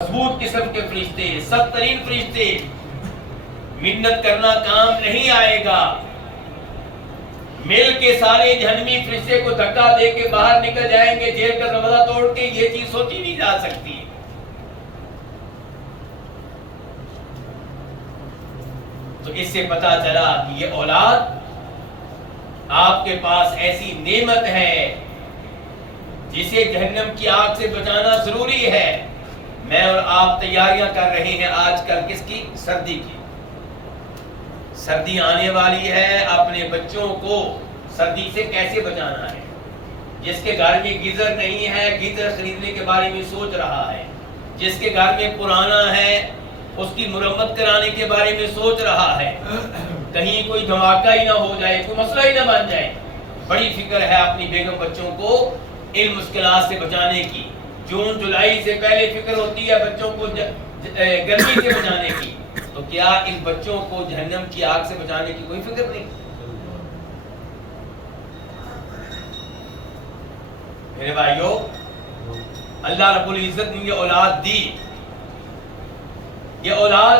مضبوط قسم کے فرشتے، سخت ترین فرشتے، منت کرنا کام نہیں آئے گا، مل کے سارے جہنمی فرشتے کو دھکا دے کے باہر نکل جائیں گے جیل کا دروازہ توڑ کے، یہ چیز سوچی نہیں جا سکتی۔ تو اس سے پتا چلا کہ یہ اولاد آپ کے پاس ایسی نعمت ہے جسے جہنم کی آگ سے بچانا ضروری ہے۔ میں اور آپ تیاریاں کر رہے ہیں آج کل کس کی؟ سردی کی۔ سردی آنے والی ہے، اپنے بچوں کو سردی سے کیسے بچانا ہے۔ جس کے گھر میں گیزر نہیں ہے، گیزر خریدنے کے بارے میں سوچ رہا ہے۔ جس کے گھر میں پرانا ہے، اس کی مرمت کرانے کے بارے میں سوچ رہا ہے، کہیں کوئی دھماکہ ہی نہ ہو جائے، کوئی مسئلہ ہی نہ بن جائے۔ بڑی فکر ہے اپنی بیگم بچوں کو ان مشکلات سے بچانے کی۔ جون جولائی سے پہلے فکر ہوتی ہے بچوں کو گرمی سے بچانے کی، تو کیا ان بچوں کو جہنم کی آگ سے بچانے کی کوئی فکر نہیں؟ میرے بھائیو، اللہ رب العزت نے یہ اولاد دی، یہ اولاد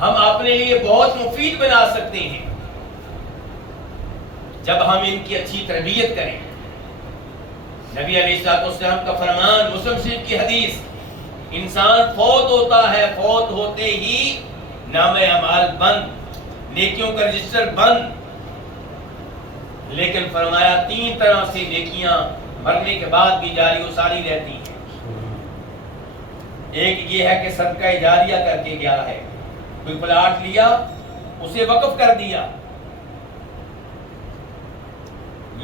ہم اپنے لیے بہت مفید بنا سکتے ہیں جب ہم ان کی اچھی تربیت کریں۔ نبی علیہ السلام کا فرمان، مسلم شریف کی حدیث، انسان فوت ہوتا ہے، فوت ہوتے ہی نامہ اعمال بند، نیکیوں کا رجسٹر بند، لیکن فرمایا 3 طرح سے نیکیاں مرنے کے بعد بھی جاری و ساری رہتی ہیں۔ ایک یہ ہے کہ صدقہ جاریہ کر کے گیا ہے، کوئی پلاٹ لیا، اسے وقف کر دیا،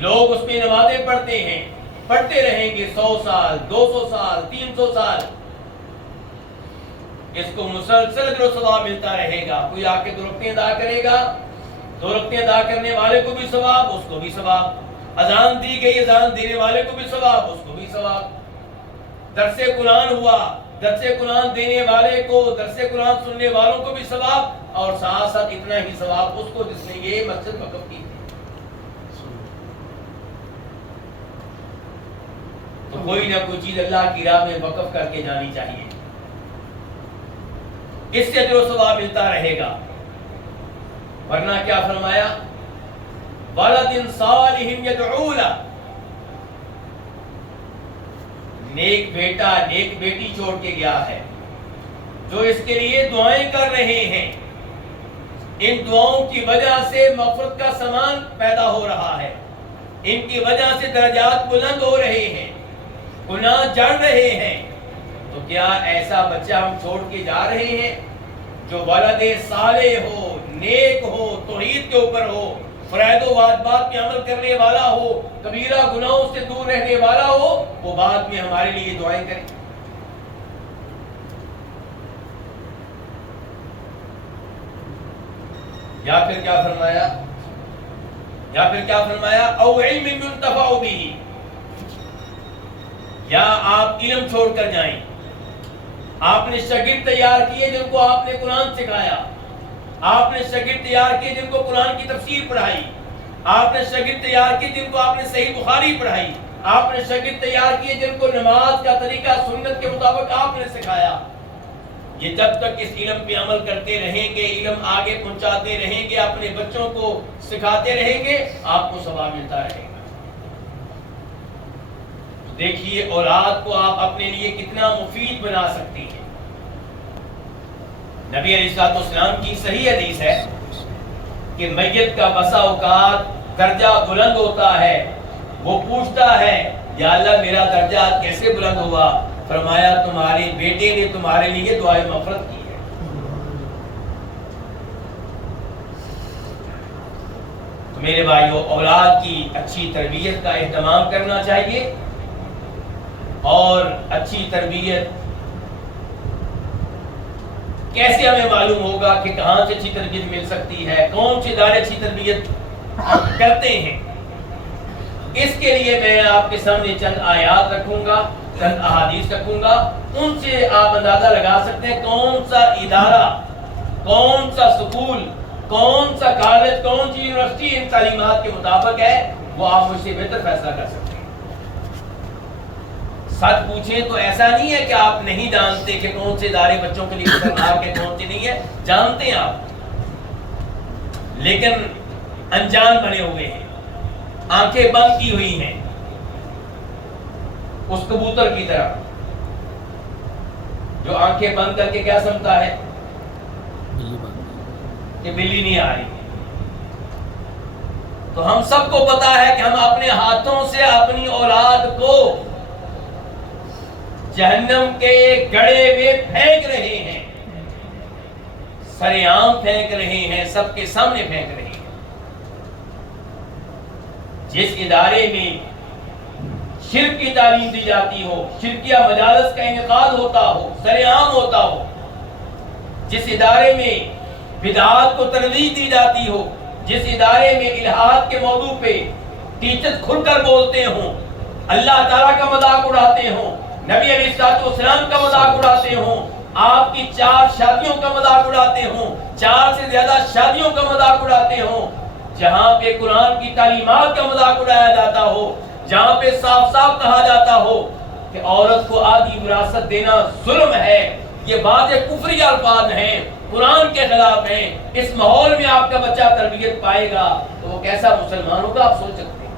لوگ اس پہ نمازیں پڑھتے ہیں، پڑھتے رہیں گے 100 سال، 200 سال، 300 سال، اس کو مسلسل اجر و ثواب ملتا رہے گا۔ کوئی آ کے 2 رکعتیں ادا کرے گا، 2 رکعتیں ادا کرنے والے کو بھی ثواب، اس کو بھی ثواب، اذان دی گئی، اذان دینے والے کو بھی ثواب، اس کو بھی ثواب، درس قرآن ہوا، درس قرآن دینے والے کو، درس قرآن سننے والوں کو بھی ثواب، اور ساتھ ساتھ اتنا ہی ثواب اس کو جس نے یہ مسجد وقف کی۔ تو کوئی نہ کوئی چیز اللہ کی راہ میں وقف کر کے جانی چاہیے، اس سے جو ثواب ملتا رہے گا۔ ورنہ کیا فرمایا؟ وَلَدٍ صَالِحٍ يَدْعُو لَهُ، نیک بیٹا نیک بیٹی چھوڑ کے گیا ہے جو اس کے لیے دعائیں کر رہے ہیں، ان دعاؤں کی وجہ سے مغفرت کا سامان پیدا ہو رہا ہے، ان کی وجہ سے درجات بلند ہو رہے ہیں، گناہ جڑ رہے ہیں۔ تو کیا ایسا بچہ ہم چھوڑ کے جا رہے ہیں جو ولد صالح ہو، نیک ہو، توحید کے اوپر ہو، فرائض و واجبات پہ عمل کرنے والا ہو، کبیرہ گناہوں سے دور رہنے والا ہو، وہ بعد میں ہمارے لیے دعائیں کرے؟ یا پھر کیا فرمایا؟ او علم ينتفع به، یا آپ علم چھوڑ کر جائیں، آپ نے شاگرد تیار کیے جن کو آپ نے قرآن سکھایا، آپ نے شاگرد تیار کیے جن کو قرآن کی تفسیر پڑھائی، آپ نے شاگرد تیار کیے جن کو آپ نے صحیح بخاری پڑھائی، آپ نے شاگرد تیار کیے جن کو نماز کا طریقہ سنت کے مطابق آپ نے سکھایا۔ یہ جب تک اس علم پہ عمل کرتے رہیں گے، علم آگے پہنچاتے رہیں گے، اپنے بچوں کو سکھاتے رہیں گے، آپ کو ثواب ملتا رہے گا۔ دیکھیے اولاد کو آپ اپنے لیے کتنا مفید بنا سکتے ہیں۔ نبی علیہ السلام کی صحیح حدیث ہے کہ میت کا بسا اوقات درجہ بلند ہوتا ہے، وہ پوچھتا ہے یا اللہ میرا درجہ کیسے بلند ہوا؟ فرمایا تمہارے بیٹے نے تمہارے لیے دعائے مغفرت کی ہے۔ تو میرے بھائیو، اولاد کی اچھی تربیت کا اہتمام کرنا چاہیے، اور اچھی تربیت کیسے ہمیں معلوم ہوگا کہ کہاں سے اچھی تربیت مل سکتی ہے، کون سے ادارے اچھی تربیت کرتے ہیں؟ اس کے لیے میں آپ کے سامنے چند آیات رکھوں گا، چند احادیث رکھوں گا، ان سے آپ اندازہ لگا سکتے ہیں کون سا ادارہ، کون سا سکول، کون سا کالج، کون سی یونیورسٹی ان تعلیمات کے مطابق ہے، وہ آپ مجھ سے بہتر فیصلہ کر سکتے ہیں۔ سچ پوچھیں تو ایسا نہیں ہے کہ آپ نہیں جانتے کہ کون سے ادارے بچوں کے لیے خطرناک ہے کون سے نہیں ہے، جانتے ہیں آپ، لیکن انجان بنے ہوئے ہیں، آنکھیں بند کی ہوئی ہیں اس کبوتر کی طرح جو آنکھیں بند کر کے کیا سمجھتا ہے کہ بلی نہیں آ رہی۔ تو ہم سب کو پتا ہے کہ ہم اپنے ہاتھوں سے اپنی اولاد کو جہنم کے گڑے میں پھینک رہے ہیں، سرے عام پھینک رہے ہیں، سب کے سامنے پھینک رہے ہیں۔ جس ادارے میں شرک کی تعلیم دی جاتی ہو، شرکیہ مجالس کا انعقاد ہوتا ہو، سرے عام ہوتا ہو، جس ادارے میں بدعات کو ترویج دی جاتی ہو، جس ادارے میں الہاد کے موضوع پہ ٹیچر کھل کر بولتے ہوں، اللہ تعالیٰ کا مذاق اڑاتے ہوں، نبی علیہ السلام کا مذاق اڑاتے ہوں، آپ کی 4 شادیوں کا مذاق اڑاتے ہوں، 4 سے زیادہ شادیوں کا مذاق اڑاتے ہوں، جہاں پہ قرآن کی تعلیمات کا مذاق اڑایا جاتا ہو، جہاں پہ صاف صاف کہا جاتا ہو کہ عورت کو آدھی وراثت دینا ظلم ہے، یہ واضح کفری الفاظ ہیں، قرآن کے خلاف ہیں، اس ماحول میں آپ کا بچہ تربیت پائے گا تو وہ کیسا مسلمان ہوگا آپ سوچ سکتے ہیں۔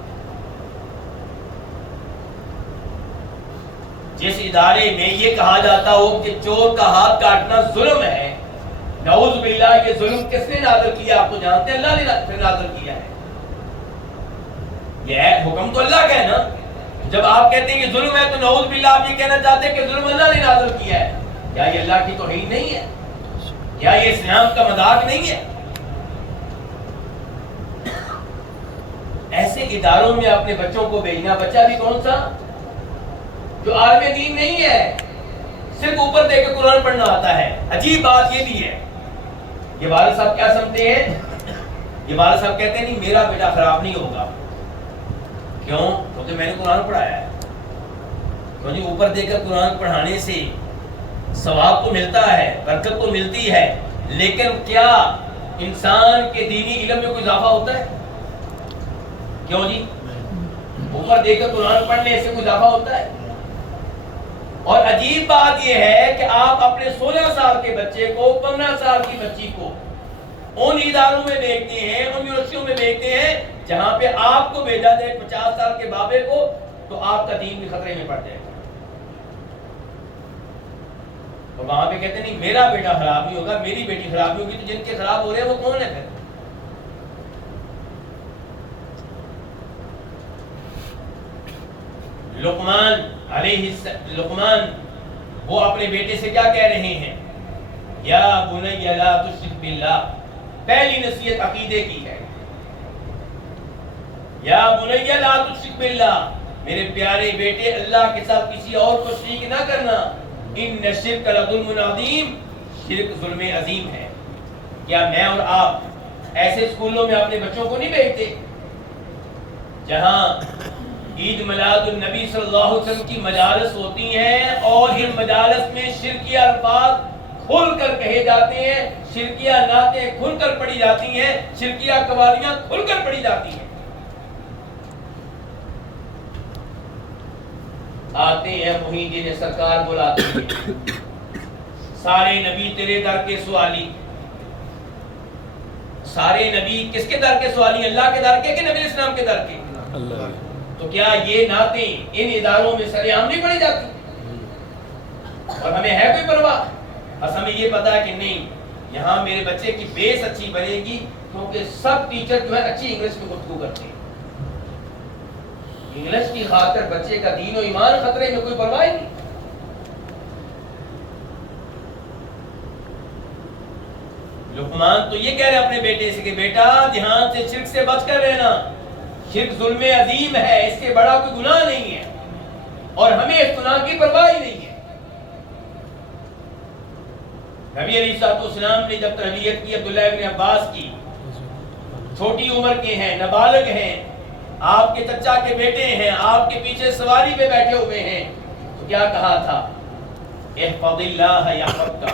جس ادارے میں یہ کہا جاتا ہو کہ چور کا ہاتھ کاٹنا ظلم ہے، نعوذ باللہ، یہ ظلم کس نے نازل کیا آپ تو جانتے ہیں، اللہ نے نازل کیا ہے۔ یہ حکم تو اللہ کا ہے نا، جب آپ کہتے ہیں کہ ظلم ہے تو نعوذ باللہ آپ یہ کہنا چاہتے ہیں کہ ظلم اللہ نے نازل کیا ہے۔ کیا یہ اللہ کی توہین نہیں ہے؟ کیا یہ اسلام کا مذاق نہیں ہے؟ ایسے اداروں میں اپنے بچوں کو بھیجنا، بچہ بھی کون سا جو عالم دین نہیں ہے، صرف اوپر دے کے قرآن پڑھنا آتا ہے۔ عجیب بات یہ بھی ہے، یہ والد صاحب کیا سمجھتے ہیں؟ یہ والد صاحب کہتے ہیں نہیں میرا بیٹا خراب نہیں ہوگا، کیوں؟ کیونکہ میں نے قرآن پڑھایا ہے۔ کیونکہ اوپر دے کر قرآن پڑھانے سے ثواب تو ملتا ہے، برکت تو ملتی ہے، لیکن کیا انسان کے دینی علم میں کوئی اضافہ ہوتا ہے؟ کیوں جی؟ اوپر دے کر قرآن پڑھنے سے کوئی اضافہ ہوتا ہے؟ اور عجیب بات یہ ہے کہ آپ اپنے 16 سال کے بچے کو، 15 سال کی بچی کو ان اداروں میں بھیجتے ہیں، ان یونیورسٹیوں میں بھیجتے ہیں جہاں پہ آپ کو بھیجا جائے 50 سال کے بابے کو، تو آپ کا دین بھی خطرے میں پڑ جائے گا۔ تو وہاں پہ کہتے نہیں میرا بیٹا خراب نہیں ہوگا، میری بیٹی خراب نہیں ہوگی، تو جن کے خراب ہو رہے ہیں وہ کون ہے پھر؟ لقمان وہ اپنے بیٹے سے کیا کہہ رہے ہیں؟ یا بنی لا تشرک باللہ، پہلی نصیحت عقیدے کی ہے، یا بنی لا تشرک باللہ، میرے پیارے بیٹے اللہ کے ساتھ کسی اور کو شریک نہ کرنا، ان الشرک لظلم عظیم، شرک ظلم عظیم ہے۔ کیا میں اور آپ ایسے اسکولوں میں اپنے بچوں کو نہیں بھیجتے جہاں عید میلاد النبی صلی اللہ علیہ وسلم کی مجالس ہوتی ہیں اور ان مجالس میں شرکیہ الفاظ کھل کر کہے جاتے ہیں، شرکیہ نعتیں کھل کر پڑھی جاتی ہیں، شرکیہ قوالیاں کھل کر پڑھی جاتی ہیں؟ آتے ہیں محی الدین سرکار بلاتے ہیں، سارے نبی تیرے در کے سوالی، سارے نبی کس کے در کے سوالی؟ اللہ کے در کے کہ نبی اسلام کے در کے؟ اللہ۔ تو کیا یہ نعتیں ان اداروں میں سر عام نہیں پڑھی جاتی؟ اور ہمیں ہے کوئی پرواہ؟ بس ہمیں یہ پتا ہے کہ نہیں، یہاں میرے بچے کی بیس اچھی بنے گی، کیونکہ سب ٹیچر جو ہے اچھی انگلش میں گفتگو کرتے ہیں، انگلش کی خاطر بچے کا دین و ایمان خطرے میں، کوئی پرواہ نہیں۔ لقمان تو یہ کہہ رہے اپنے بیٹے سے کہ بیٹا دھیان سے شرک سے بچ کر رہنا، شرک ظلم عظیم ہے، اس سے بڑا کوئی گناہ نہیں ہے، اور ہمیں اس گناہ کی پرواہ ہی نہیں ہے۔ نبی علیہ السلام نے جب تربیت کی عبداللہ ابن عباس کی، چھوٹی عمر کے ہیں، نابالغ ہیں، آپ کے چچا کے بیٹے ہیں، آپ کے پیچھے سواری پہ بیٹھے ہوئے ہیں، تو کیا کہا تھا؟ احفظ اللہ یحفظک،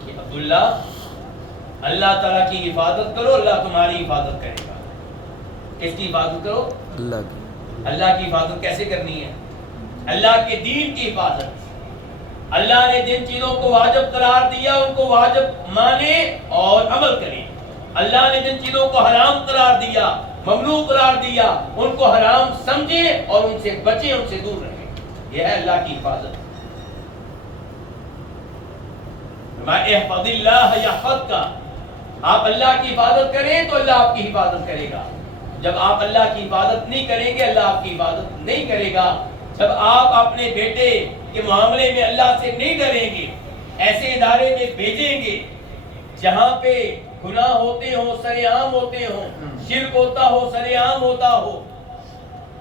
کہ عبداللہ اللہ تعالیٰ کی حفاظت کرو، اللہ تمہاری حفاظت کرے گا۔ کس کی حفاظت کرو؟ اللہ کی۔ اللہ کی حفاظت کیسے کرنی ہے؟ اللہ کے دین کی حفاظت. اللہ نے جن چیزوں کو واجب قرار دیا ان کو واجب مانے اور عمل کریں. اللہ نے جن چیزوں کو حرام قرار دیا، ممنوع قرار دیا، ان کو حرام سمجھیں اور ان سے بچیں، ان سے دور رہیں. یہ ہے اللہ کی حفاظت. احفظ اللہ یحفظک، آپ اللہ کی حفاظت کریں تو اللہ آپ کی حفاظت کرے گا. جب آپ اللہ کی حفاظت نہیں کریں گے اللہ آپ کی حفاظت نہیں کرے گا. جب آپ اپنے بیٹے کے معاملے میں اللہ سے نہیں ڈریں گے، ایسے ادارے میں بھیجیں گے جہاں پہ گناہ ہوتے ہوں، سر عام ہوتے ہوں، شرک ہوتا ہو، سر عام ہوتا ہو،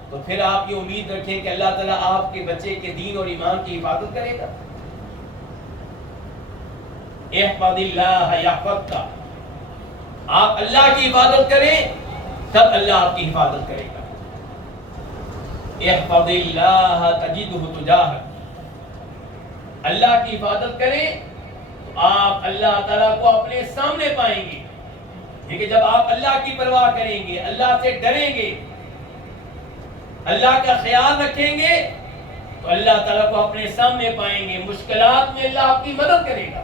تو پھر آپ یہ امید رکھیں کہ اللہ تعالیٰ آپ کے بچے کے دین اور ایمان کی حفاظت کرے گا. احفظ اللہ یحفظک، آپ اللہ کی حفاظت کریں تب اللہ آپ کی حفاظت کرے گا. احفظ اللہ تجدہ تجاہک، اللہ کی حفاظت کریں تو آپ اللہ تعالیٰ کو اپنے سامنے پائیں گے. لیکن جب آپ اللہ کی پرواہ کریں گے، اللہ سے ڈریں گے، اللہ کا خیال رکھیں گے تو اللہ تعالیٰ کو اپنے سامنے پائیں گے. مشکلات میں اللہ آپ کی مدد کرے گا.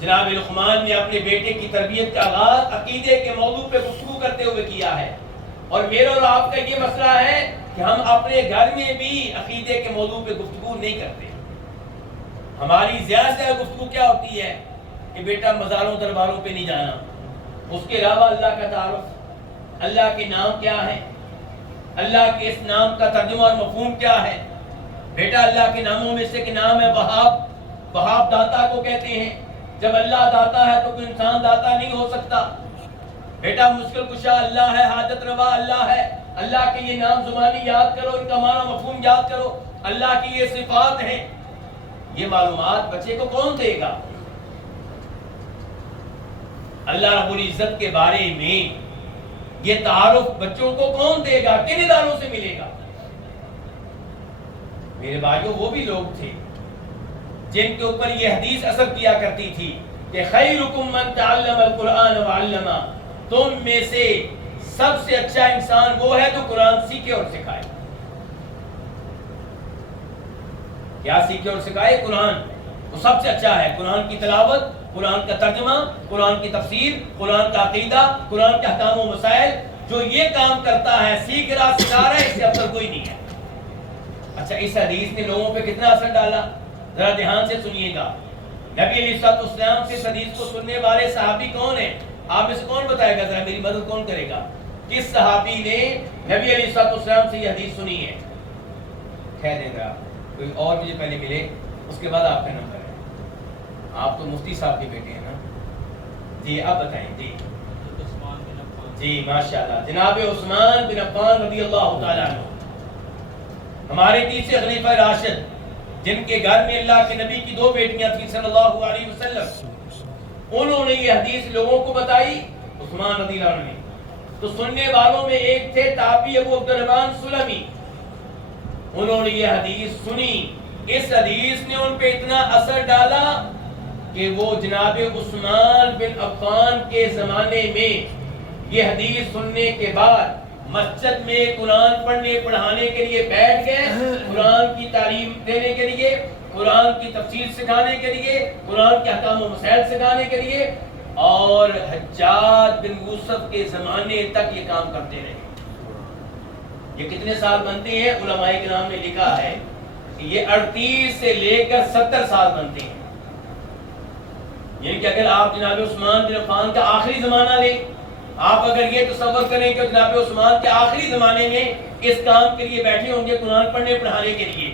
جناب لقمان نے اپنے بیٹے کی تربیت کا آغاز عقیدے کے موضوع پہ گفتگو کرتے ہوئے کیا ہے، اور میرا اور آپ کا یہ مسئلہ ہے کہ ہم اپنے گھر میں بھی عقیدے کے موضوع پہ گفتگو نہیں کرتے. ہماری زیادہ سے زیادہ گفتگو کیا ہوتی ہے کہ بیٹا مزاروں درباروں پہ نہیں جانا، اس کے علاوہ اللہ کا تعارف، اللہ کے نام کیا ہے، اللہ کے اس نام کا ترجمہ اور مفہوم کیا ہے. بیٹا اللہ کے ناموں میں سے کہ نام ہے وہاب، وہاب داتا کو کہتے ہیں. جب اللہ داتا ہے تو کوئی انسان داتا نہیں ہو سکتا. بیٹا مشکل کشا اللہ ہے، حاجت روا اللہ ہے. اللہ کے یہ نام زبانی یاد کرو، ان کا معنی مفہوم یاد کرو. اللہ کی یہ صفات ہیں. یہ معلومات بچے کو کون دے گا؟ اللہ رب العزت کے بارے میں یہ تعارف بچوں کو کون دے گا؟ کن اداروں سے ملے گا؟ میرے بھائیوں، وہ بھی لوگ تھے جن کے اوپر یہ حدیث اثر کیا کرتی تھی کہ خیرکم من تعلم القرآن وعلمہ، تم میں سے سب سے اچھا انسان وہ ہے جو قرآن سیکھے اور سکھائے. کیا سیکھے اور سکھائے؟ قرآن. وہ سب سے اچھا ہے. قرآن کی تلاوت، قرآن کا ترجمہ، قرآن کی تفسیر، قرآن کا عقیدہ، قرآن کے احکام و مسائل. جو یہ کام کرتا ہے، سیکھ رہا، سکھا رہا ہے، اس سے افضل کوئی نہیں ہے. اچھا، اس حدیث نے لوگوں پہ کتنا اثر ڈالا؟ ذرا دھیان سے سنیے گا. نبی علیہ السلام سے اس حدیث کو سننے والے صحابی کون ہیں؟ آپ میں سے کون بتائے گا؟ ذرا میری مدد کون کرے گا؟ کس صحابی نے نبی علیہ السلام سے یہ حدیث سنی ہے؟ کہہ دیں گا کوئی اور مجھے پہلے ملے، اس کے بعد آپ کا نمبر ہے. آپ تو مفتی صاحب کے بیٹے ہیں نا؟ جی آپ بتائیں. جی ماشاءاللہ، جناب عثمان بن عفان رضی اللہ تعالیٰ عنہ، ہمارے تیسرے خلیفہ راشد، جن کے گھر میں اللہ کے نبی کی 2 بیٹیاں تھیں صلی اللہ علیہ وسلم. انہوں نے یہ حدیث لوگوں کو بتائی، عثمان رضی اللہ عنہ نے. تو سننے والوں میں ایک تھے تابعی ابو عبد الرحمن سلمی. انہوں نے یہ حدیث سنی. اس حدیث نے ان پہ اتنا اثر ڈالا کہ وہ جناب عثمان بن عفان کے زمانے میں یہ حدیث سننے کے بعد مسجد میں قرآن پڑھنے پڑھانے کے لیے بیٹھ گئے، قرآن کی تعلیم دینے کے لیے، قرآن کی تفسیر سکھانے کے لیے، قرآن کے احکام و مسائل سکھانے کے لیے، اور حجاج بن یوسف کے زمانے تک یہ کام کرتے رہے. یہ کتنے سال بنتے ہیں؟ علماء کرام نے لکھا ہے کہ یہ 38 سے لے کر 70 سال بنتے ہیں. یعنی کہ اگر آپ جناب عثمان بن عفان کا آخری زمانہ لیں، آپ اگر یہ تصور کریں کہ جناب عثمان کے آخری زمانے میں اس کام کے لیے بیٹھے ہوں گے، قرآن پڑھنے پڑھانے کے لیے،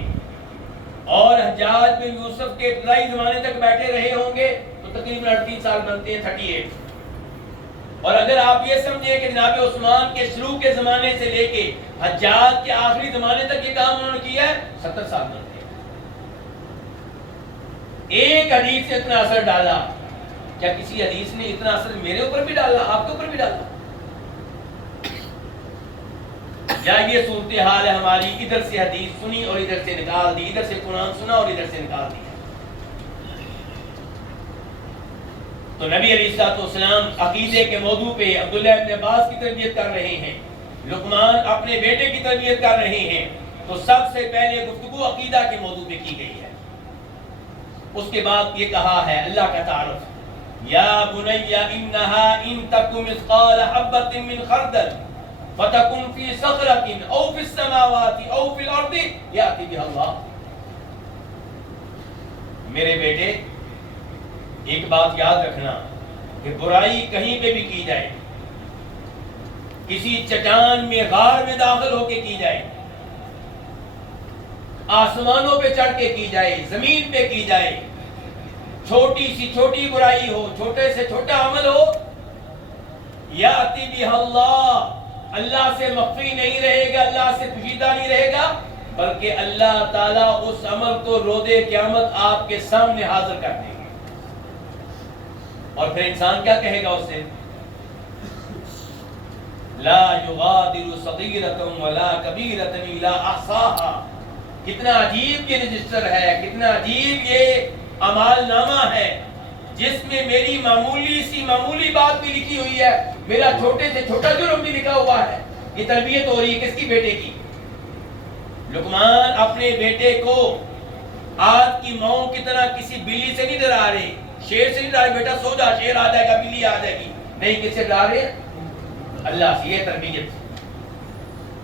اور حجاج بن یوسف کے ابتدائی زمانے تک بیٹھے رہے ہوں گے، تو تقریباً 38 سال بنتے ہیں، 38. اور اگر آپ یہ سمجھیں کہ جناب عثمان کے شروع کے زمانے سے لے کے حجاج کے آخری زمانے تک یہ کام انہوں نے کیا ہے، 70 سال بنتے ہیں. ایک حدیث سے اتنا اثر ڈالا. کیا کسی حدیث نے اتنا اثر میرے اوپر بھی ڈالا، آپ کے اوپر بھی ڈالا؟ یا یہ صورتحال ہے ہماری، ادھر سے حدیث سنی اور ادھر سے نکال دی، ادھر سے قرآن سنا اور ادھر سے نکال دی. تو نبی علیہ السلام عقیدے کے موضوع پہ عبداللہ ابن عباس کی تربیت کر رہے ہیں. لقمان اپنے بیٹے کی تربیت کر رہے ہیں تو سب سے پہلے گفتگو عقیدہ کے موضوع پہ کی گئی ہے. اس کے بعد یہ کہا ہے اللہ کا تعارف, یا بنی انہا ان تک مثقال حبۃ من خردل فتکن فی صخرۃ او فی السماوات او فی الارض یأتی بہا اللہ. میرے بیٹے ایک بات یاد رکھنا کہ برائی کہیں پہ بھی کی جائے, کسی چٹان میں غار میں داخل ہو کے کی جائے, آسمانوں پہ چڑھ کے کی جائے, زمین پہ کی جائے, چھوٹی سی چھوٹی برائی ہو, چھوٹے سے چھوٹا عمل ہو, یاتی بہا اللہ, اللہ سے مخفی نہیں رہے گا, اللہ سے پوشیدہ نہیں رہے گا, بلکہ اللہ تعالیٰ اس عمل کو روز قیامت آپ کے سامنے حاضر کر دیں گے. اور پھر انسان کیا کہے گا اس سے؟ لا یغادر صغیرۃ ولا کبیرۃ الا احصاها. کتنا عجیب یہ رجسٹر ہے, کتنا عجیب یہ اعمال نامہ ہے جس میں میری معمولی بات بھی لکھی ہوئی ہے, میرا چھوٹے سے چھوٹا جرم بھی لکھا ہوا ہے. یہ تربیت ہو رہی ہے کس کی؟ بیٹے کی. لقمان اپنے بیٹے کو آج کی ماؤں کی طرح کسی بلی سے نہیں ڈرا رہے, شیر سے نہیں ڈرا رہے, بیٹا سو جا, شیر آ جائے گا, بلی آ جائے گی. نہیں, کس سے ڈرا رہے؟ اللہ سے. یہ تربیت.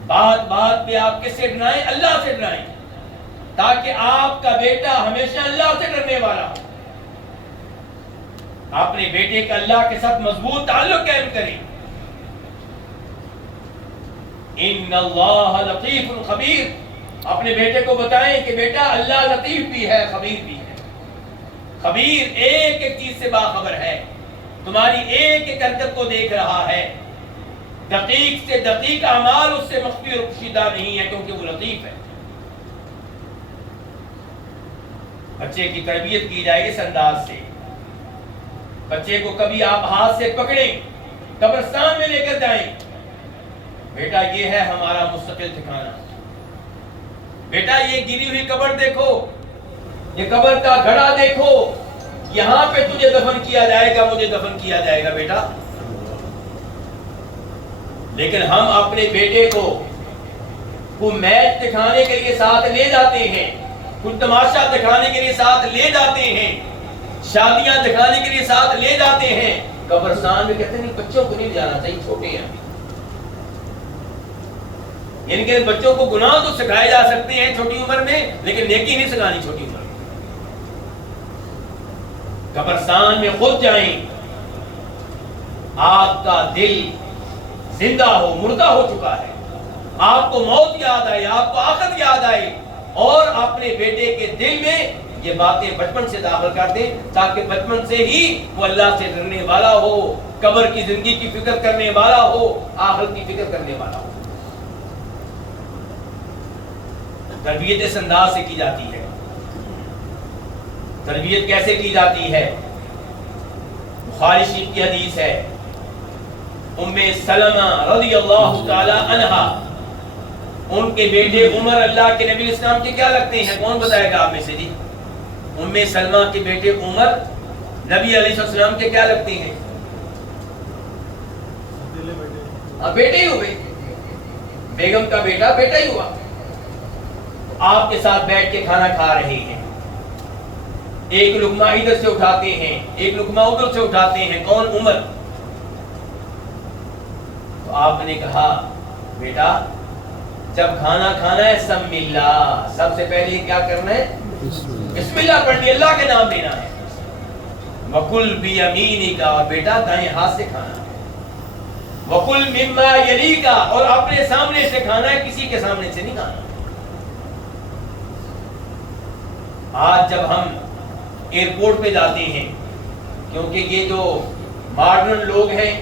بات بات پہ آپ کس سے ڈرائیں؟ اللہ سے ڈرائیں, تاکہ آپ کا بیٹا ہمیشہ اللہ سے ڈرنے والا ہو. اپنے بیٹے کا اللہ کے ساتھ مضبوط تعلق قائم کریں. ان اللہ لطیف خبیر. اپنے بیٹے کو بتائیں کہ بیٹا اللہ لطیف بھی ہے, خبیر بھی ہے. خبیر ایک ایک چیز سے باخبر ہے, تمہاری ایک ایک حرکت کو دیکھ رہا ہے. دقیق سے دقیق اعمال اس سے مخفی اور پوشیدہ نہیں ہے, کیونکہ وہ لطیف ہے. بچے کی تربیت کی جائے اس انداز سے. بچے کو کبھی آپ ہاتھ سے پکڑیں, قبرستان میں لے کر جائیں, بیٹا یہ ہے ہمارا مستقل ٹھکانہ, بیٹا یہ گری ہوئی قبر دیکھو, یہ قبر کا گھڑا دیکھو, یہاں پہ تجھے دفن کیا جائے گا, مجھے دفن کیا جائے گا بیٹا. لیکن ہم اپنے بیٹے کو کوئی میچ دکھانے کے لیے ساتھ لے جاتے ہیں, کوئی تماشا دکھانے کے لیے ساتھ لے جاتے ہیں, شادیاں دکھانے کے لیے ساتھ لے جاتے ہیں. قبرستان میں کہتے ہیں بچوں کو نہیں جانا چاہیے, چھوٹے ہیں ابھی. یعنی کہ بچوں کو گناہ تو سکھائے جا سکتے ہیں چھوٹی عمر میں, لیکن نیکی نہیں سکھانی چھوٹی عمر میں. قبرستان میں خود جائیں, آپ کا دل زندہ ہو, مردہ ہو چکا ہے, آپ کو موت یاد آئے, آپ کو آخرت یاد آئے, اور اپنے بیٹے کے دل میں یہ باتیں بچپن سے داخل کر دیں, تاکہ بچپن سے ہی وہ اللہ سے ڈرنے والا ہو, قبر کی زندگی کی فکر کرنے والا ہو, آخرت کی فکر کرنے والا ہو. تربیت اس انداز سے کی جاتی ہے. تربیت کیسے کی جاتی ہے؟ بخاری شریف کی حدیث ہے, ام سلمہ رضی اللہ تعالی عنہا, ان کے بیٹے عمر اللہ کے نبی اسلام کے کیا لگتے ہیں؟ کون بتائے گا آپ میں سے؟ جی, ام سلمہ کے بیٹے عمر نبی علیہ السلام کے کیا لگتے ہیں؟ بیٹے ہی ہوئے, بیگم کا بیٹا بیٹا ہی ہوا. آپ کے ساتھ بیٹھ کے کھانا کھا رہے ہیں, ایک لقمہ ادھر سے اٹھاتے ہیں, ایک لقمہ ادھر سے اٹھاتے ہیں. کون؟ عمر. تو آپ نے کہا بیٹا جب کھانا کھانا ہے سم اللہ, سب سے پہلے کیا کرنا ہے؟ بسم اللہ پڑھنی, اللہ کے نام لینا ہے. وَقُلْ بِيَمِينِكَ, اور بیٹا دائیں ہاتھ سے کھانا ہے. وَقُلْ مِمَّا يَلِيكَ, اور اپنے سامنے سے کھانا ہے, کسی کے سامنے سے نہیں کھانا. آج جب ہم ایئرپورٹ پہ جاتے ہیں, کیونکہ یہ جو ماڈرن لوگ ہیں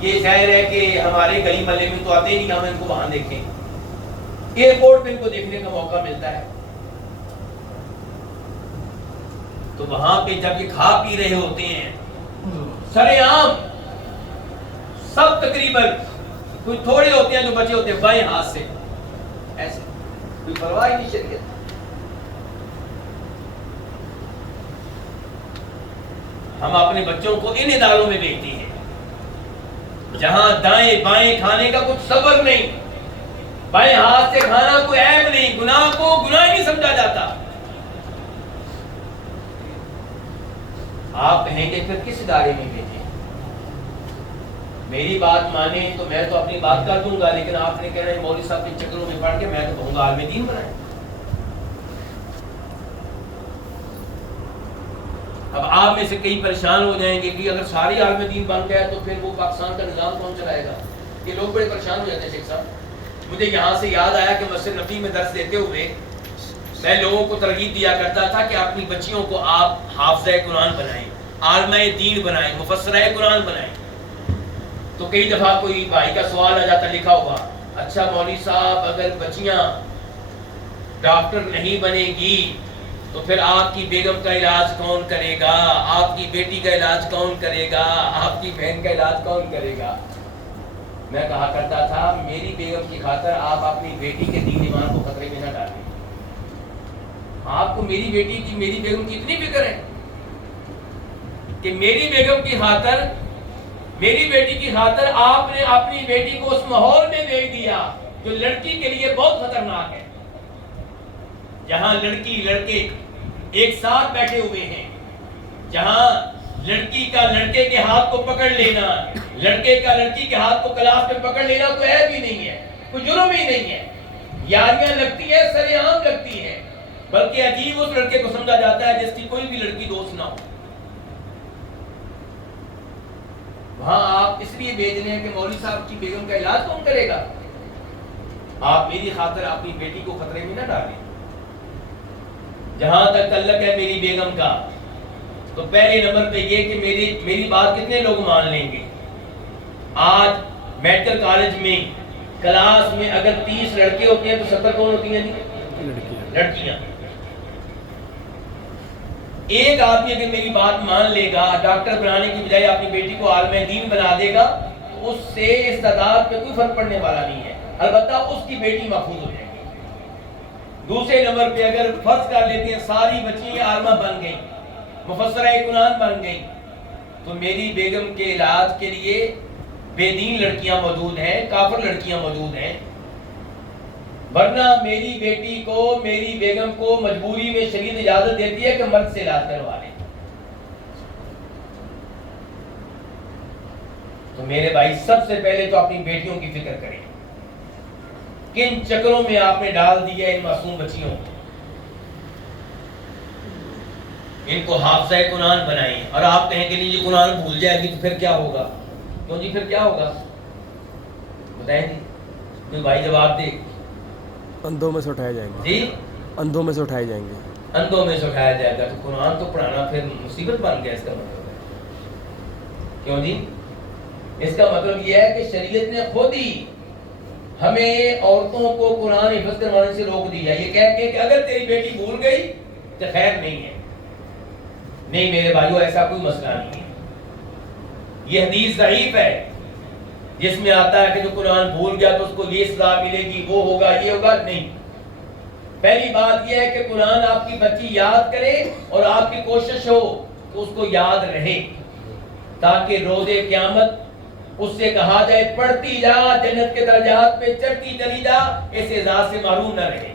یہ ظاہر ہے کہ ہمارے گلی محلے میں تو آتے ہی نہیں کہ ہم ان کو وہاں دیکھیں, ایئرپورٹ پہ ان کو دیکھنے کا موقع ملتا ہے. تو وہاں پہ جب یہ کھا پی رہے ہوتے ہیں سرے عام, سب تقریباً, کوئی تھوڑے ہوتے ہیں جو بچے ہوتے ہیں بائیں ہاتھ سے ایسے, کوئی پرواہ نہیں شریعت. ہم اپنے بچوں کو ان اداروں میں بھیجتے ہیں جہاں دائیں بائیں کھانے کا کچھ صبر نہیں، بائیں ہاتھ سے کھانا کوئی عیب نہیں، گناہ کو گناہ نہیں سمجھا جاتا. آپ کہیں گے پھر کس ادارے میں بھیجیں؟ میری بات مانیں تو میں تو اپنی بات کر دوں گا، لیکن آپ نے کہنا ہے مولوی صاحب کے چکروں میں پڑھ کے میں تو کہوں گا عالم دین بنائیں. اب آپ میں سے کئی پریشان ہو جائیں گے کہ اگر ساری عالم دین بن گیا تو پھر وہ پاکستان کا نظام کون چلائے گا؟ یہ لوگ بڑے پریشان ہو جاتے ہیں. شیخ صاحب مجھے یہاں سے یاد آیا کہ مسجد نبی میں درس دیتے ہوئے میں لوگوں کو ترغیب دیا کرتا تھا کہ اپنی بچیوں کو آپ حافظہ قرآن بنائیں، عالمہ دین بنائیں، مفسرہ قرآن بنائیں. تو کئی دفعہ کوئی بھائی کا سوال آ جاتا لکھا ہوا، اچھا مولوی صاحب اگر بچیاں ڈاکٹر نہیں بنے گی تو پھر آپ کی بیگم کا علاج کون کرے گا، آپ کی بیٹی کا علاج کون کرے گا، آپ کی بہن کا علاج کون کرے گا؟ میں کہا کرتا تھا میری بیگم کی خاطر آپ اپنی بیٹی کے دین ایمان کو خطرے میں نہ ڈالیں. آپ کو میری بیٹی کی، میری بیگم کی اتنی فکر ہے کہ میری بیگم کی خاطر، میری بیٹی کی خاطر آپ نے اپنی بیٹی کو اس ماحول میں بھیج دیا جو لڑکی کے لیے بہت خطرناک ہے، جہاں لڑکی لڑکے ایک ساتھ بیٹھے ہوئے ہیں، جہاں لڑکی کا لڑکے کے ہاتھ کو پکڑ لینا، لڑکے کا لڑکی کے ہاتھ کو کلاس میں پکڑ لینا کوئی عیب ہی نہیں ہے، کوئی جرم ہی نہیں ہے. یاریاں لگتی ہے، سر عام لگتی ہے، بلکہ عجیب اس لڑکے کو سمجھا جاتا ہے جس کی کوئی بھی لڑکی دوست نہ ہو. وہاں آپ اس لیے بھیج رہے ہیں کہ مولوی صاحب کی بیگم کا علاج کون کرے گا؟ آپ میری خاطر اپنی بیٹی کو خطرے میں نہ ڈالیں. جہاں تک تعلق ہے میری بیگم کا، تو پہلے نمبر پہ یہ کہ میری بات کتنے لوگ مان لیں گے؟ آج میڈیکل کالج میں کلاس میں اگر 30 لڑکے ہوتے ہیں تو 70 کون ہوتی ہیں؟ لڑکیاں. ایک آدمی اگر میری بات مان لے گا، ڈاکٹر بنانے کی بجائے اپنی بیٹی کو عالم دین بنا دے گا، تو اس سے استعداد پہ کوئی فرق پڑنے والا نہیں ہے، البتہ اس کی بیٹی محفوظ ہو جائے گی. دوسرے نمبر پہ اگر فرض کر لیتے ہیں ساری بچیاں عالمہ بن گئی، مفسرہ قرآن بن گئی، تو میری بیگم کے علاج کے لیے بے دین لڑکیاں موجود ہیں، کافر لڑکیاں موجود ہیں. ورنہ میری بیٹی کو، میری بیگم کو مجبوری میں شریعت اجازت دیتی ہے کہ مرد سے علاج کروا لیں. تو میرے بھائی سب سے پہلے تو اپنی بیٹیوں کی فکر کریں. کن چکروں میں آپ نے ڈال دیا ان معصوم بچیوں کو؟ ان کو حافظہ قرآن بنائیں اور آپ کہیں کہ نہیں یہ قرآن بھول جائے گی تو پھر کیا ہوگا؟ کیوں جی پھر کیا ہوگا؟ بتائیں جی، کوئی بھائی جواب دے. اندھوں میں سے اٹھائے جائیں گے. جی اندھوں میں سے اٹھائے جائیں گے. اندھوں میں سے اٹھایا جائے گا تو قرآن تو پڑھانا پھر مصیبت بن گیا. اس کا مطلب ہے کیوں جی؟ اس کا مطلب یہ ہے کہ شریعت نے خود ہی ہمیں عورتوں کو قرآن حفظ کروانے سے روک دیا، یہ کہہ کے کہ اگر تیری بیٹی بھول گئی تو خیر نہیں ہے. نہیں میرے بھائیو، ایسا کوئی مسئلہ نہیں ہے. یہ حدیث ضعیف ہے جس میں آتا ہے کہ جو قرآن بھول گیا تو اس کو یہ سزا ملے گی، وہ ہوگا، یہ ہوگا. نہیں. پہلی بات یہ ہے کہ قرآن آپ کی بچی یاد کرے اور آپ کی کوشش ہو کہ اس کو یاد رہے، تاکہ روز قیامت اس سے کہا جائے پڑھتی جا، جنت کے درجات پہ چڑھتی چلی جا، اس اعزاز سے محروم نہ رہے.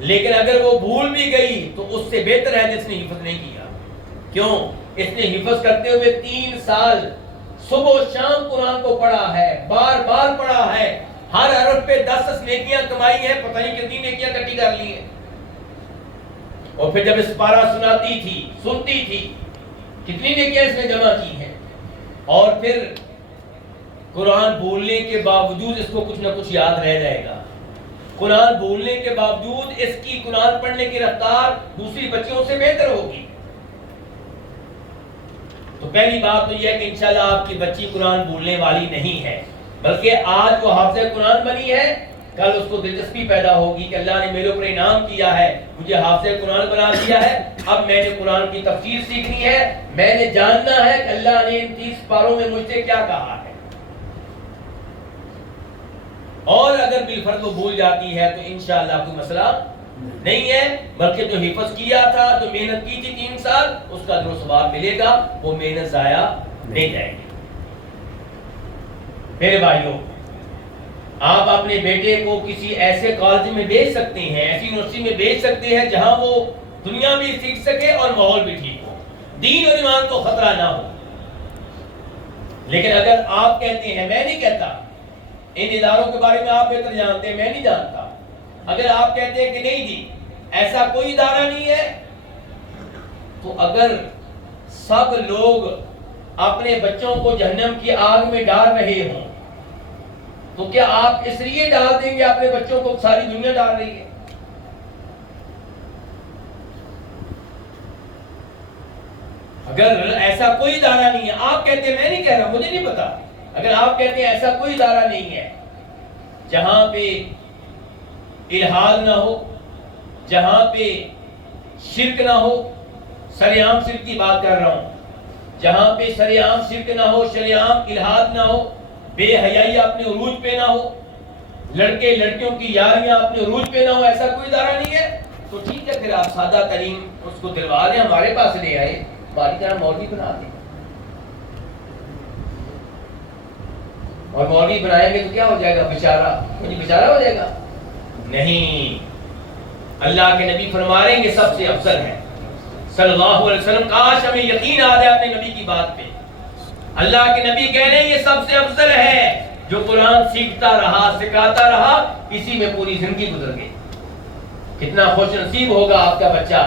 لیکن اگر وہ بھول بھی گئی تو اس سے بہتر ہے جس نے حفظ نہیں کیا. کیوں؟ اس نے حفظ کرتے ہوئے 3 سال صبح و شام قرآن کو پڑھا ہے، بار بار پڑھا ہے، ہر حرف پہ 10 نیکیاں کمائی ہیں، پتہ نہیں کتنی نیکیاں کٹی کر لی ہیں. اور پھر جب اس پارہ سناتی تھی، سنتی تھی، کتنی نیکیاں اس نے جمع کی ہیں. اور پھر قرآن بولنے کے باوجود اس کو کچھ نہ کچھ یاد رہ جائے گا. قرآن بولنے کے باوجود اس کی قرآن پڑھنے کی رفتار دوسری بچیوں سے بہتر ہوگی. تو پہلی بات تو یہ ہے کہ انشاءاللہ آپ کی بچی قرآن بولنے والی نہیں ہے، بلکہ آج وہ حافظ قرآن بنی ہے، کل اس کو دلچسپی پیدا ہوگی کہ اللہ نے میرے اوپر انعام کیا ہے، مجھے حافظ قرآن بنا دیا ہے، اب میں نے قرآن کی تفسیر سیکھنی ہے، میں نے جاننا ہے کہ اللہ نے ان 30 پاروں میں مجھ سے کیا کہا ہے. اور اگر بالفرض وہ بھول جاتی ہے تو انشاءاللہ کوئی مسئلہ نہیں ہے، بلکہ جو حفظ کیا تھا، جو محنت کی تھی 3 سال، اس کا اجر و ثواب ملے گا، وہ محنت ضائع نہیں جائے گی. میرے بھائیوں، آپ اپنے بیٹے کو کسی ایسے کالج میں بھیج سکتے ہیں، ایسی یونیورسٹی میں بھیج سکتے ہیں جہاں وہ دنیا بھی سیکھ سکے اور ماحول بھی ٹھیک ہو، دین اور ایمان کو خطرہ نہ ہو۔ لیکن اگر آپ کہتے ہیں، میں نہیں کہتا، ان اداروں کے بارے میں آپ بہتر جانتے ہیں، میں نہیں جانتا، اگر آپ کہتے ہیں کہ نہیں جی ایسا کوئی ادارہ نہیں ہے، تو اگر سب لوگ اپنے بچوں کو جہنم کی آگ میں ڈال رہے ہوں تو کیا آپ اس لیے ڈال دیں گے اپنے بچوں کو ساری دنیا ڈال رہی ہے؟ اگر ایسا کوئی ادارہ نہیں ہے، آپ کہتے ہیں، میں نہیں کہہ رہا، مجھے نہیں پتا، اگر آپ کہتے ہیں ایسا کوئی ادارہ نہیں ہے جہاں پہ الحاد نہ ہو، جہاں پہ شرک نہ ہو، سرعام شرک کی بات کر رہا ہوں، جہاں پہ سرعام شرک نہ ہو، سرعام الحاد نہ ہو، بے حیائی اپنے عروج پہ نہ ہو، لڑکے لڑکیوں کی یاریاں اپنے عروج پہ نہ ہو، ایسا کوئی ادارہ نہیں ہے، تو ٹھیک ہے، پھر آپ سادہ تعلیم اس کو دلوا دیں، ہمارے پاس لے آئے، ہماری طرح مولوی بنا دیں، اور مولوی بنائیں گے تو کیا ہو جائے گا؟ بیچارہ، مجھے بیچارہ ہو جائے گا؟ نہیں، اللہ کے نبی فرما رہے ہیں یہ سب سے افضل ہے صلی اللہ علیہ وسلم۔ کاش ہمیں یقین آ جائے اپنے نبی کی بات پہ، اللہ کے نبی کہہ رہے ہیں یہ سب سے افضل ہے، جو قرآن سیکھتا رہا، سکھاتا رہا، اسی میں پوری زندگی گزر گئی۔ کتنا خوش نصیب ہوگا آپ کا بچہ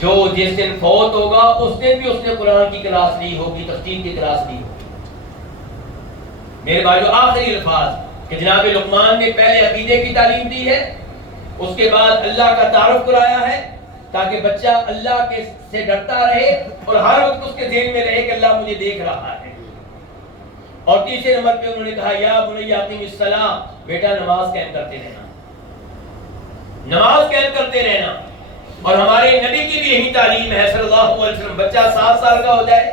جو جس دن فوت ہوگا اس دن بھی اس نے قرآن کی کلاس لی ہوگی، تفسیر کی کلاس لی ہوگی۔ میرے بھائیو، آخری الفاظ کہ جناب لقمان نے پہلے عقیدے کی تعلیم دی ہے، اس کے بعد اللہ کا تعارف کرایا ہے تاکہ بچہ اللہ کے سے ڈرتا رہے اور ہر وقت اس کے ذہن میں رہے کہ اللہ مجھے دیکھ رہا ہے۔ اور تیسرے نمبر پہ انہوں نے کہا یا بنی اقیم الصلاۃ، بیٹا نماز قائم کرتے رہنا، نماز قائم کرتے رہنا۔ اور ہمارے نبی کی بھی یہی تعلیم ہے صلی اللہ علیہ وسلم، بچہ 7 سال کا ہو جائے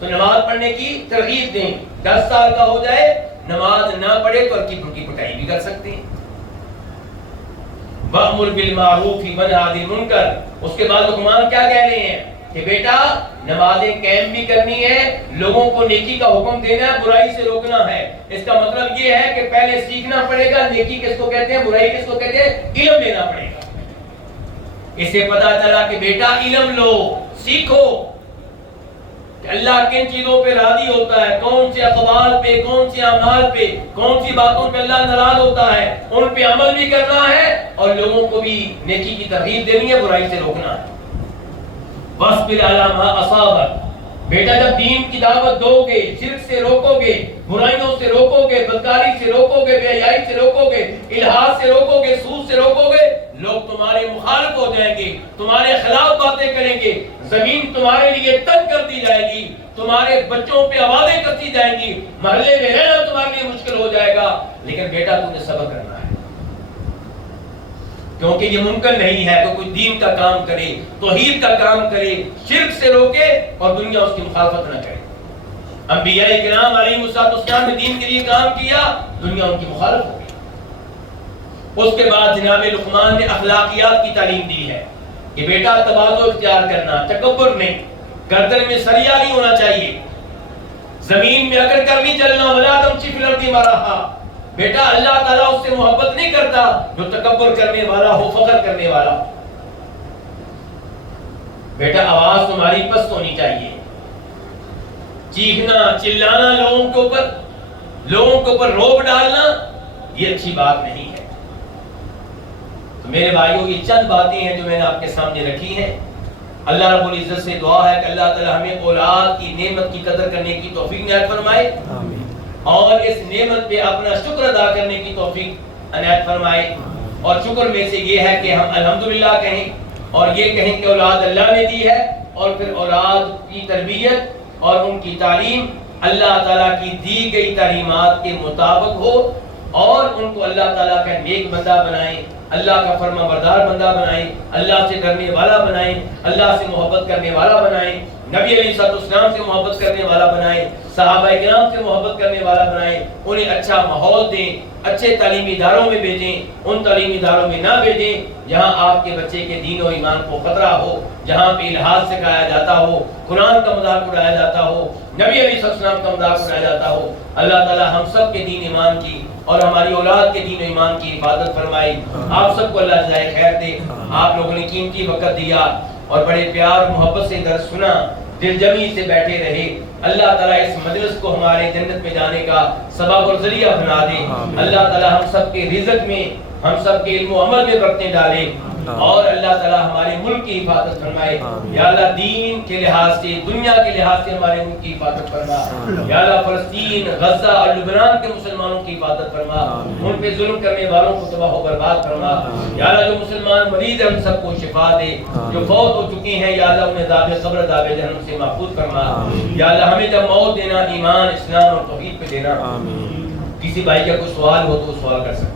تو نماز پڑھنے کی ترغیب دیں، 10 سال کا ہو جائے نماز نہ پڑھے تو کی پٹائی بھی کر سکتے ہیں۔ وَأْمُرْ بِالْمَعْرُوفِ وَانْهَ عَنِ الْمُنْكَرِ، اس کے بعد لقمان کیا کہہ رہے ہیں کہ بیٹا نمازیں قائم بھی کرنی ہے، لوگوں کو نیکی کا حکم دینا ہے، برائی سے روکنا ہے۔ اس کا مطلب یہ ہے کہ پہلے سیکھنا پڑے گا نیکی کس کو کہتے ہیں، برائی کس کو کہتے ہیں، علم لینا پڑے گا۔ اس سے پتا چلا کہ بیٹا علم لو، سیکھو کہ اللہ کن چیزوں پہ راضی ہوتا ہے، کون سے اقوال پہ، کون سے اعمال پہ، کون سی باتوں پہ اللہ ناراض ہوتا ہے، ان پہ عمل بھی کرنا ہے اور لوگوں کو بھی نیکی کی ترغیب دینی ہے، برائی سے روکنا ہے۔ وَاصْبِرْ عَلَىٰ مَا أَصَابَكَ، بیٹا جب دین کی دعوت دو گے، شرک سے روکو گے، برائیوں سے روکو گے، بدکاری سے روکو گے، بے حیائی سے روکو گے، الحاد سے روکو گے، سود سے روکو گے، لوگ تمہارے مخالف ہو جائیں گے، تمہارے خلاف باتیں کریں گے، زمین تمہارے لیے تنگ کر دی جائے گی، تمہارے بچوں پہ آوازیں کرتی جائیں گی، محلے میں رہنا تمہارے لیے مشکل ہو جائے گا، لیکن بیٹا تم نے صبر کرنا ہے، کیونکہ یہ ممکن نہیں ہے کہ کوئی دین کا کام کرے، توحید کا کام کرے، شرک سے روکے اور دنیا اس کی مخالفت نہ کرے۔ انبیاء کرام علیہ السلام نے دین کے لیے کام کیا، دنیا ان کی مخالف ہو گئی۔ اس کے بعد جناب لقمان نے اخلاقیات کی تعلیم دی ہے کہ بیٹا تواضع اختیار کرنا، تکبر نہیں، گردن میں سریا نہیں ہونا چاہیے، زمین میں اکڑ کر نہیں چلنا، ولا تمشی فی الارض مرحا، بیٹا اللہ تعالیٰ اس سے محبت نہیں کرتا جو تکبر کرنے والا ہو، فخر کرنے والا ہو۔ بیٹا آواز تمہاری پست ہونی چاہیے، چیخنا چلانا، لوگوں کے اوپر روب ڈالنا یہ اچھی بات نہیں ہے۔ تو میرے بھائیوں یہ چند باتیں ہیں جو میں نے آپ کے سامنے رکھی ہیں۔ اللہ رب العزت سے دعا ہے کہ اللہ تعالیٰ ہمیں اولاد کی نعمت کی قدر کرنے کی توفیق عنایت فرمائے اور اس نعمت پہ اپنا شکر ادا کرنے کی توفیق عنایت فرمائے، اور شکر میں سے یہ ہے کہ ہم الحمدللہ کہیں اور یہ کہیں کہ اولاد اللہ نے دی ہے، اور پھر اولاد کی تربیت اور ان کی تعلیم اللہ تعالیٰ کی دی گئی تعلیمات کے مطابق ہو، اور ان کو اللہ تعالیٰ کا نیک بندہ بنائیں، اللہ کا فرما بردار بندہ بنائیں، اللہ سے ڈرنے والا بنائیں، اللہ سے محبت کرنے والا بنائیں، نبی علیہ السلام سے محبت کرنے والا بنائیں، صحابہ کرام سے محبت کرنے والا بنائیں، انہیں اچھا ماحول دیں، اچھے تعلیمی اداروں میں بھیجیں، ان تعلیمی اداروں میں نہ بھیجیں جہاں آپ کے بچے کے دین و ایمان کو خطرہ ہو، جہاں پہ الحاد سکھایا جاتا ہو، قرآن کا مذاق اڑایا جاتا ہو، نبی علیہ السلام کا مذاق اڑایا جاتا ہو۔ اللہ تعالی ہم سب کے دین ایمان کی اور ہماری اولاد کے دین و ایمان کی حفاظت فرمائی۔ آپ سب کو اللہ جزائے خیر دے۔ آپ لوگوں نے قیمتی وقت دیا اور بڑے پیار محبت سے درس سنا، دل جمی سے بیٹھے رہے۔ اللہ تعالیٰ اس مجلس کو ہمارے جنت میں جانے کا سبب اور ذریعہ بنا دے۔ اللہ تعالیٰ ہم سب کے رزق میں، ہم سب کے علم و عمل میں برکتیں ڈالے، اور اللہ تعالیٰ ہمارے ملک کی حفاظت فرمائے۔ یا اللہ دین کے لحاظ سے، دنیا کے لحاظ سے ہمارے ملک کی حفاظت فرما۔ یا اللہ فلسطین، غزہ اور لبنان کے مسلمانوں کی حفاظت فرما، ان پہ ظلم کرنے والوں کو تباہ و برباد فرما۔ یا اللہ جو مسلمان مریض ہیں ان سب کو شفا دے، جو فوت ہو چکے ہیں یا اللہ انہیں عذاب قبر عذاب جہنم سے محفوظ فرما۔ یا اللہ ہمیں جب موت دینا ایمان، اسلام اور توحید پہ دینا۔ کسی بھائی کا کوئی سوال ہو تو سوال کر سکتے ہیں۔